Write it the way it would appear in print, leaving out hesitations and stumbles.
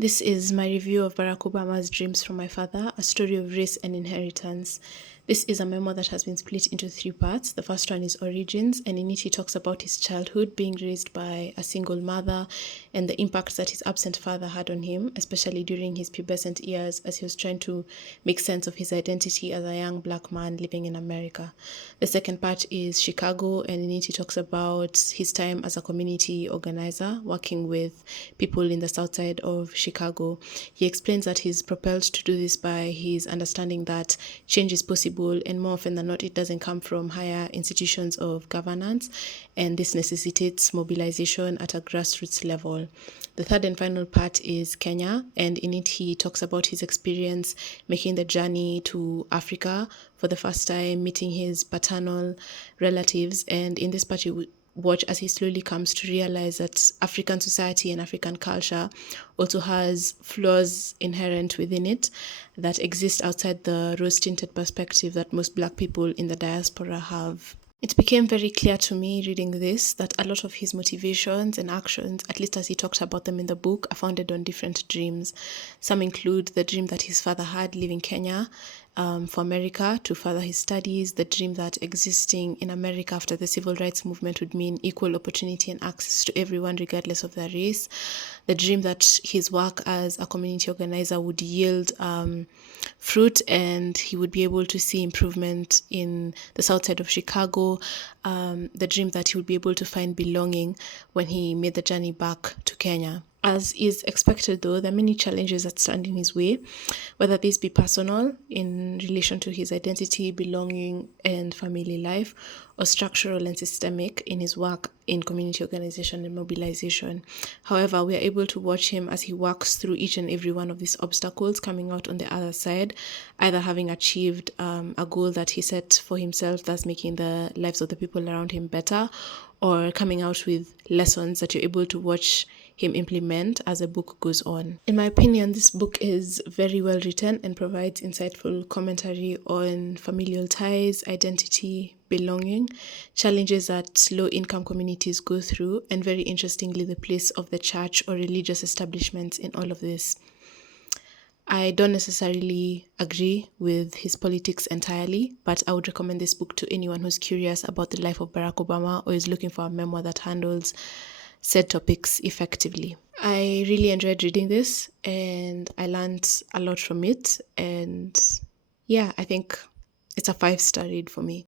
This is my review of Barack Obama's Dreams from My Father, A Story of Race and Inheritance. This is a memoir that has been split into three parts. The first one is Origins, and in it he talks about his childhood being raised by a single mother and the impact that his absent father had on him, especially during his pubescent years as he was trying to make sense of his identity as a young black man living in America. The second part is Chicago, and in it he talks about his time as a community organizer working with people in the south side of Chicago. He explains that he's propelled to do this by his understanding that change is possible, and more often than not, it doesn't come from higher institutions of governance, and this necessitates mobilization at a grassroots level. The third and final part is Kenya, and in it he talks about his experience making the journey to Africa for the first time, meeting his paternal relatives, and in this part you watch as he slowly comes to realize that African society and African culture also has flaws inherent within it that exist outside the rose-tinted perspective that most Black people in the diaspora have. It became very clear to me reading this that a lot of his motivations and actions, at least as he talked about them in the book, are founded on different dreams. Some include the dream that his father had leaving Kenya for America to further his studies, the dream that existing in America after the civil rights movement would mean equal opportunity and access to everyone regardless of their race, the dream that his work as a community organizer would yield fruit and he would be able to see improvement in the south side of Chicago, the dream that he would be able to find belonging when he made the journey back to Kenya. As is expected, though, there are many challenges that stand in his way, whether these be personal in relation to his identity, belonging, and family life, or structural and systemic in his work in community organization and mobilization. However, we are able to watch him as he works through each and every one of these obstacles, coming out on the other side, either having achieved a goal that he set for himself, thus making the lives of the people around him better, or coming out with lessons that you're able to watch him implement as the book goes on. In my opinion, this book is very well written and provides insightful commentary on familial ties, identity, belonging, challenges that low-income communities go through, and very interestingly, the place of the church or religious establishments in all of this. I don't necessarily agree with his politics entirely, but I would recommend this book to anyone who's curious about the life of Barack Obama or is looking for a memoir that handles said topics effectively. I really enjoyed reading this and I learned a lot from it. And yeah, I think it's a 5-star read for me.